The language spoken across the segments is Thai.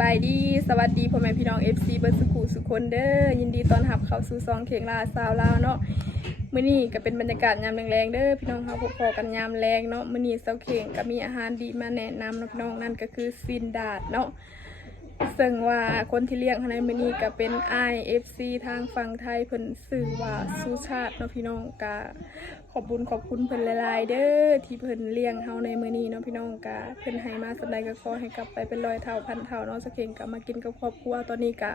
บายดี สวัสดีพ่อแม่พี่น้อง FC เบิร์ดสุขุสุคนเด้อ ยินดีต้อนรับเข้าสู่ซองเข่งลาซาวลาวเนาะมื้อนี้ก็เป็นบรรยากาศยามแรงๆเด้อ พี่น้องเฮาพบพอกันยามแรงเนาะมื้อนี้เซาเข่งก็มีอาหารดีมาแนะนำเนาะพี่น้องนั่นก็คือซินดาดเนาะ ซึ่งว่าคนที่เลี้ยงในมือนี้ก็เป็น IFC ทางฝั่งไทยเพิ่นชื่อว่าสุชาติเนาะพี่น้องก็ขอบคุญขอบคุณเพิ่นหลายๆเด้อที่เพิ่นเลี้ยงเฮาในมือนี้เนาะพี่น้องก็เพิ่นให้มาสำใดก็ขอให้กลับไปเป็นรอยเท่าพันเท่าเนาะสักเข่งกลับมากินกับครอบครัวตอนนี้ก็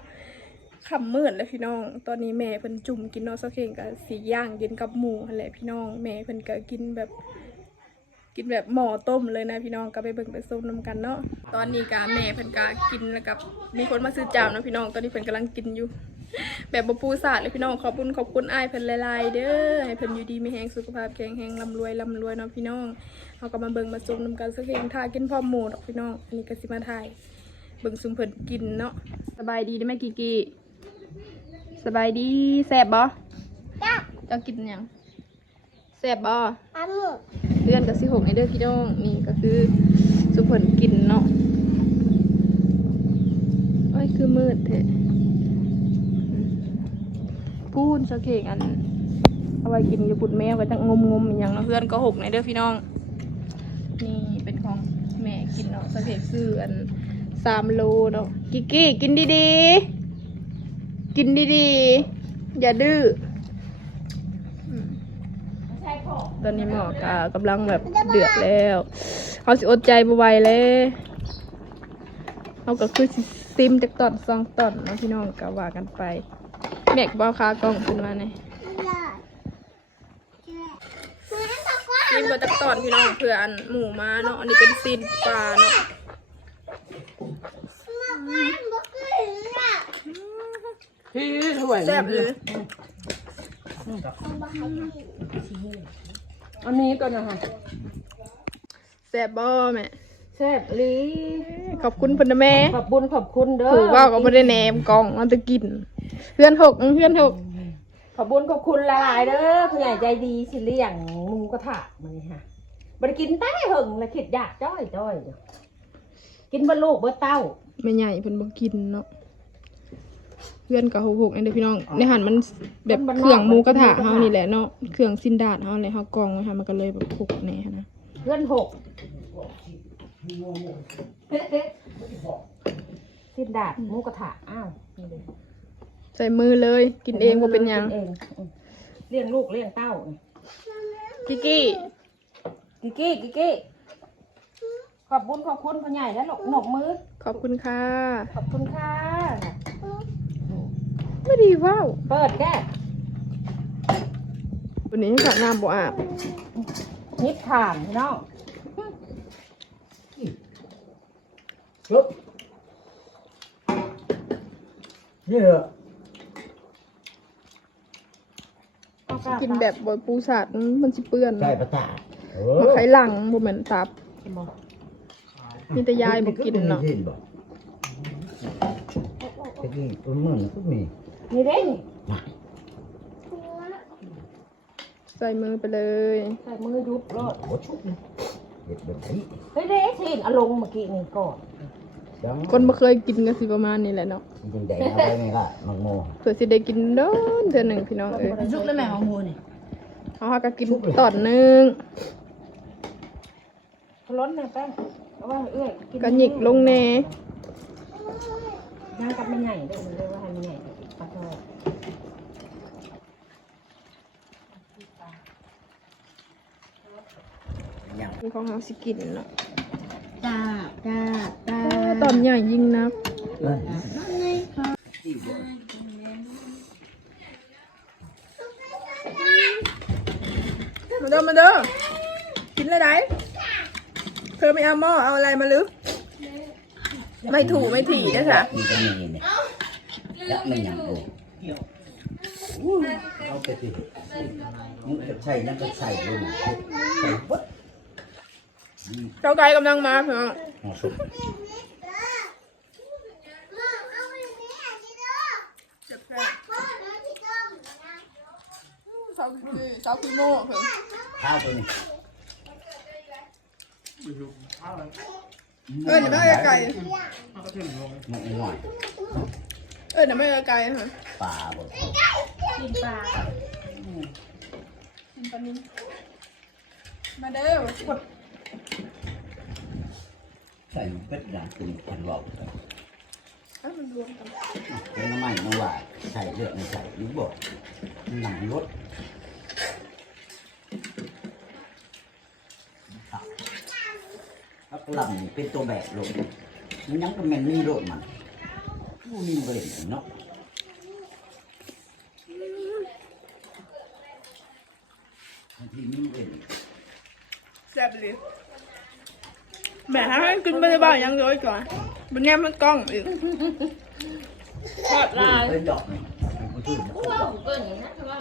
ค่ำมืดแล้วพี่น้อง ตอนนี้แม่เพิ่นจุ่มกินเนาะสักเข่งก็สิย่างกินกับหมูหั่นแหละพี่น้องแม่เพิ่นก็กินแบบ กินแบบหม้อต้มเลยนะพี่น้องก็ไปเบิ่งไปส้มน้ำกันเนาะตอนนี้กาแม่เพิ่นก็กินแล้วกับมีคนมาซื้อจามนะพี่น้องตอนนี้เพิ่นกำลังกินอยู่ แบบบปูสาดเลยพี่น้องขอบคุณขอบคุณอ้ายเพิ่นหลายๆเด้อให้เพิ่นอยู่ดีมีแฮงสุขภาพแข็งแรงร่ำรวยร่ำรวยเนาะพี่น้องเอาก็มาเบิ่งมาซุมน้ำกันสักเพียงท่ากินพร้อมหมูดอกพี่น้องอันนี้ก็สิมาถ่ายเบิ่งซุมเพิ่นกินเนาะสบายดีได้ไหมกีกีสบายดีแซ่บบ่จ้าเจ้ากินหยังแซ่บบ่อาหมู เลื่อนกับสิหกในเด้อพี่น้องนี่ก็คือสุผลกินเนาะโอ้ยคือมืดเถอะพูนสะเขงอันเอาไว้กินอยู่ปุดแมวก็จะงมงมอย่างเนาะเพื่อนก็หกในเด้อพี่น้อง นี่เป็นของแม่กินเนาะสะเข่งซื้ออันสามโลเนาะกิกกี้กินดีๆ กินดีๆ อย่าดื้อม ตอนนี้หมอกะกำลังแบบเดือดแล้วเขาสิอดใจบไหวเลยเขาก็คือซิมจากตอนสองตอนนะพี่น้องก็ว่ากันไปแม่กบเอาคากล้องขึ้นมาเนี่ยซิมก็จากตอนพี่น้องเพื่ออันหมูมาเนาะอันนี้เป็นซีนปลาเนาะพี่ถ้วยแซ่บเลย อันนี้ก่อนนะคะแซ่บบ่แม่แซ่บลีขอบคุณเพิ่นนะแม่ขอบคุณขอบคุณเด้อถือว่าก็ไม่ได้แหนมกล่องมันจะกินเพื่อนหกอื้อเพื่อนหกขอบคุณขอบคุณหลายๆเด้อผู้ใหญ่ใจดีสิเลี้ยงหมูกระทะมันนี่ค่ะบริกินใต้หึงและคิดอยากจ้อยจ้อยอยู่กินบรลูกเบ่เต้าไม่ใหญ่เพิ่นบ่กินเนาะ เพื่อนกับหกหกนี่เด้อพี่น้อง ในหันมันแบบเครื่องหมูกระทะเฮานี่แหละเนาะ เครื่องซินดาดเฮาเลยเฮากองไว้ค่ะมันก็เลยแบบหกแน่นะ เพื่อนหกสินดาดหมูกระทะอ้าวนี่เลยใส่มือเลยกินเองบ่เป็นหยัง กิเองอืมเลี้ยงลูกเลี้ยงเต้ากิกกี้ กิกกี้กิกกี้ขอบคุณขอบคุณพ่อใหญ่แล้วหนกหนกมือ ขอบคุณค่ะ ขอบคุณค่ะ ไม่ดีว้าวเปิดแก้วันนี้กับน้ำบ่อาบนิดถามพี่น้อง Chúc. Như là กินแบบบ่ปูสาดมันสิเปื้อน cái bà tạ. มาไขหลังบ่แม่นตับมีแต่ยายบ่กินเนาะ Cái gì tôi mừng nó mì. นี่เด้นี่ใส่มือไปเลยใส่มือยุบรอด Có chút đi. Việc bật thấy. เฮ้ยเด้ทีนอารมณ์เมื่อกี้นี่ก่อน Đó. คนบ่เคยกินก็สิประมาณนี้แหละเนาะ Đừng để nó đây này cả. Mặc mồ. เพื่อสิได้กินโดนเทื่อหนึ่งพี่น้องเอ้ยยุบแล้วแม่ของมูนี่เอาหาก็กินตอนหนึงร้อนแม่แป้งเอาว่าเอ้ยก็หยิกลงแน่นั่งกับไม่ใหญ่เด้อมันเรียกว่าให้ไม่ใหญ่ ปลาทอดมีของเฮาสิกินเนาะจ้าจ้าจ้าตอนใหญ่ยิงนักมาเด้อมาเด้อกินเลยไหนเธอไม่เอาหม้อเอาอะไรมาลึกไม่ถูไม่ถี่นะคะ Đã mình nhầm rồi. Đâu cái gì. Những cái xay nó cái xay luôn. Xay vứt. เจ้าไก่กำลังมาเพื่อน Nó sụp. สาวคือสาวคือโม่เพื่อน Thao tôi này. เออเดี๋ยวแม่ไก่มันหน่อย เออน่ะไม่ไกลค่ะปลาบ่กินปลากินปลานินมาเด้อใส่เป็ดอย่างเป็นพันหลอกเอ้ามันรวมกันเป็นน้ำมันน้ำหวานใส่เลือดไม่ใส่หรือบ่หนังรถครับลำนี่เป็นตัวแบกลงมันยังก็แม่นมีรถมัน ผู้มีเบรกเนาะบางทีมีเบรกแซ่บเลยแหม่ถ้าให้กินไม่ได้บ้างยังเลยก่อนบนแง่มันกล้องอีกทอดลายเฮ้ยดอกนี่เป็นผู้ช่วยกูว่ากูเกินอย่างนั้นใช่ไหม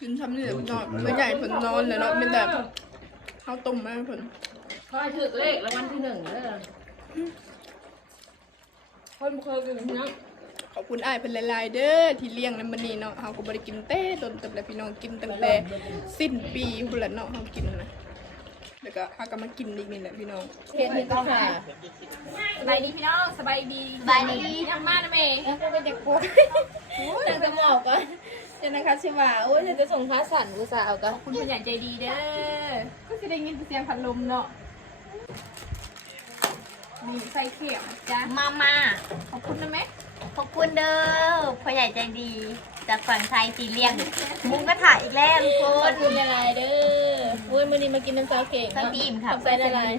กินทำนี่เดี๋ยวนอนไม่ใหญ่ผลนอนเลยเนาะเป็นแบบข้าวต้มแม่ผลคอยถือเลขแล้ววันที่หนึ่งเด้อ คนบ่เคยกินนะขอบคุณอ้ายเป็นหลายๆเด้อที่เลี้ยงน้ำมันนี่เนาะเฮาก็บ่ได้กินเต้ตนแต่ละพี่น้องกินตั้งแต่สิ้นปีพุ่นละเนาะเฮากินนะแล้วก็เฮาก็มากินอีกนี่แหละพี่น้องเฮ็ดนี่ก็ค่ะสบายดีพี่น้องสบายดีสบายดียังมานะแม่แล้วก็ไปจากโป๊ทางสมองก็เจานะคะชิว่าโอ้ยฉันจะส่งพาสันอุตส่าห์เอาก็ขอบคุณผู้ใหญ่ใจดีเด้อก็สิได้ยินเสียงพัดลมเนาะ มีใส่เขียงจ้ะมามาขอบคุณนะแม่ขอบคุณเด้อพ่อใหญ่ใจดี จากฝั่งไทยสีเลี้ยงหมุงกระถาอีกแล้วทุกคขอนบคุณละลายเด้ออุ้ยมื้อนี้มากินน้ำซาวเก่งข้าวตีอิ่มค่ะ ขอบใจละลาย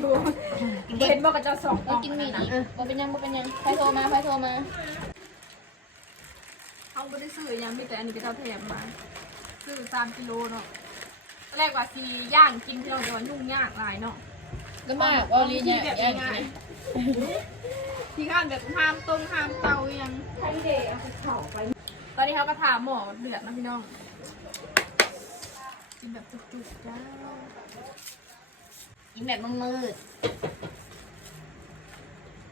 เห็นบอกกับเจ้าสองก็กินหมี่ดิบ่เป็นยังบ่เป็นยังใครโทรมาใครโทรมา เขาไม่ได้ซื้อยังมีแต่อันนี้ก็เจ้าแถมมา ซื้อสามกิโลเนาะตอนแรกว่าสีย่างกินที่เราจะว่ายุ่งยากหลายเนาะ ก็มากเอาลีเนี่ยแบบย่างง่ายกินๆที่ข้านแบบห้ามต้มห้ามเตายังทั้งเดะเอาเข่าไป ตอนนี้เขาก็ถามหมอเดือดนะพี่น้อง กินแบบจุกๆจ้ากินแบบมืด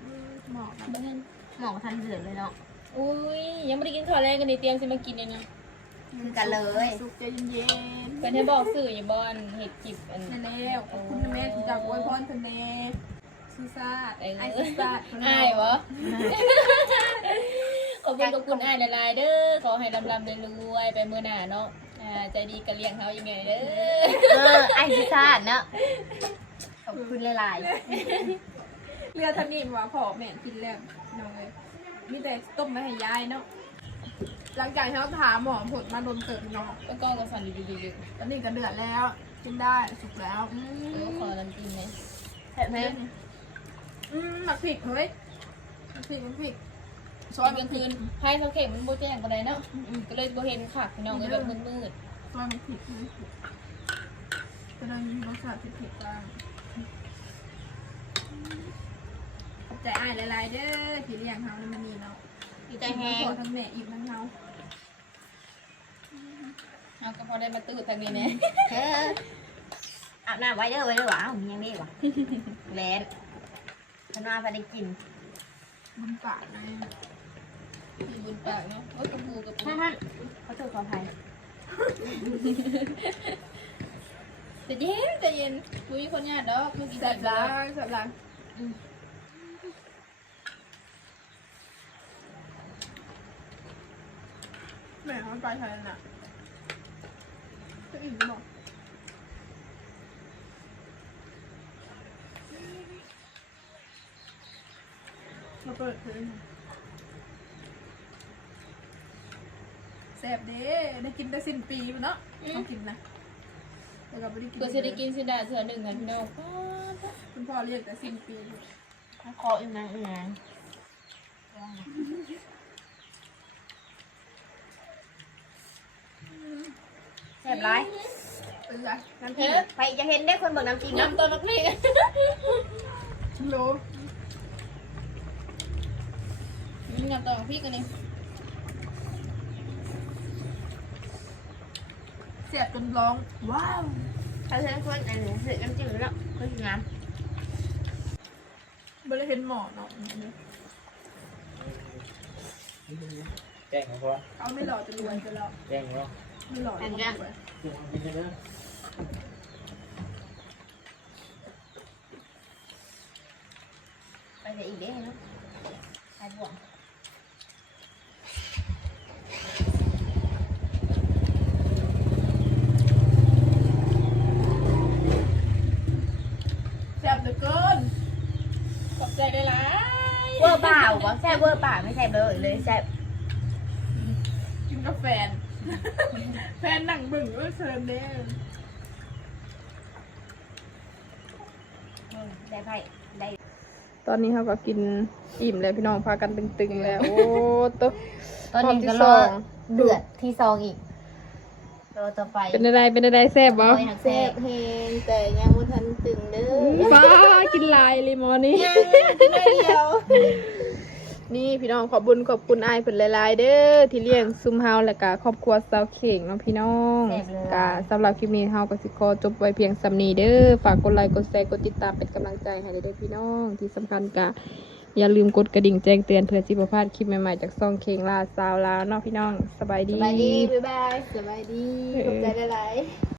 อืมหมอนะบ่เห็นๆหมองทันเดือดเลยเนาะ อุ้ยยังไม่ได้กินข้าวแรงกันในเตรียมสิมากินยังไง คือกันเลยสุกใจเย็นเพิ่นให้บอกสื่ออย่าบ่อนเฮ็ดคลิปอันๆนั่นแล้วขอบคุณนะแม่ที่จากอวยพรเธอแน่ซูซ่าเออไอซูซ่าคนนั้นอ้ายบ่ขอบคุณขอบคุณอ้ายละลายเด้อขอให้ลำๆรวยๆไปมื้อหน้าเนาะอ่าใจดีก็เลี้ยงเฮายังไงเด้อ เออไอ้พิซซ่าเนาะขอบคุณหลายเรือทานีมว่าพ่อแม่กินแล้วน้องเลยมีแต่ต้มมาให้ยายเนาะ หลังจากที่เขาถามหมอผลมาโดนเกิดน้องก็ก็ก็สั่นอยู่ๆๆตอนนี้ก็เดือดแล้ว กินได้สุกแล้วอืๆเออมขอน้ำจิ้มหน่อยๆเผ็ดไหมอืมหมักผิดเฮ้ยหมักผิดหมักผิดซอยกลางคืนไพ่เขาเข็มมันโบแจ้งกันเลยเนาะอืมก็เลยโบเห็นค่ะพี่น้องเลยแบบมืดซอยหมักผิดหมักผิดก็เลยมีรสชาติผิดผิดบ้างขอบใจอ้ายหลายๆเด้อที่เลี้ยงเฮาในมันนี่เนาะอยู่ใจแห้งขอทั้งแม่อีกทั้งเฮาๆ เอาก็พอได้มาตื่นทางนี้เนี่ยเอออาบน้ำไว้เด้อไว้เด้อหวะมียังได้หวะแลนฉันว่าไปได้กินบุญปากนะมีบุญปากเนาะโอ้ยกระปูกระปูท่านท่านขอโทษขออภัยแต่เย็นแต่เย็นคุยคนญาติดอกเมื่อกี้แซ่แต่บละล้างแซ่บล้างแม่เขาไปไทยน่ะ จะอิ่มบอกมาเปิดเพลงแซ่บเด้ได้กินแต่สิ้นปีมันเนาะต้องกินนะแล้วก็ไม่ได้กินก็สิได้กินสิดาเสือหนึ่งกันพี่น้องคุณพ่อเรียกแต่สิ้นปีขออีกนางอีกนาง แซ่บร้ายเป็นไรน้ำจิ้มไปจะเห็นได้คนเบิกน้ำจิ้มเนาะน้ำต้นนักนี่รู้น้ำต้นพี่กันนี่เสียบจนร้อง ว้าวเขาเชิญคนอันนี้เสือน้ำจิ้มแล้วคนงามบริเห็นหมอเนาะแจ้งเขาเพราะเขาไม่หล่อจะรวยไปแล้วแจ้งเขา ไม่หล่อจะรวยกินเยอะไปไปอีกเด้เนาะใส่บ่วงแซ่บเหลือเกินขอบใจได้หลายเวอร์เปล่าบ่แซ่บเวอร์เปล่าไม่ใช่เบอร์เลยแซ่บกินกับแฟน แฟนหนังบึ่งก็เชิญเด้ออืมได้ไพ่ได้ตอนนี้เขาก็กินอิ่มแล้วพี่น้องพากันตึงๆแล้ว โอ้ตุ๊ตอนนี้ก็รรออบที่สองเดือดที่ซองอีกรอต่อไปเป็นอะไรเป็นอะไรแซ่บบ่โอ้ยหักแซ่บเพลงแต่ยังไม่ทันตึงเด้อฟ้ากินลายเลยหมอนี่ไม่เดียว นี่พี่น้องขอบบุญขอบคุณอายเพิ่นหลายๆเด้อที่เลี้ยงซุมเฮาและก็ครอบครัวสาวเข่งเนาะพี่น้องกะสำหรับคลิปนี้เฮาก็สิขอจบไว้เพียงสำนี้เด้อฝากกดไลค์กดแชร์กดติดตามเป็นกำลังใจให้เด้อพี่น้องที่สำคัญกะอย่าลืมกดกระดิ่งแจ้งเตือนเพื่อสิบ่พลาดคลิปใหม่ๆจากซ่องเข่งลาสาวลาวเนาะพี่น้องสบายสดีบายดี บ๊ายบาย สบายดีขอบใจหลายๆ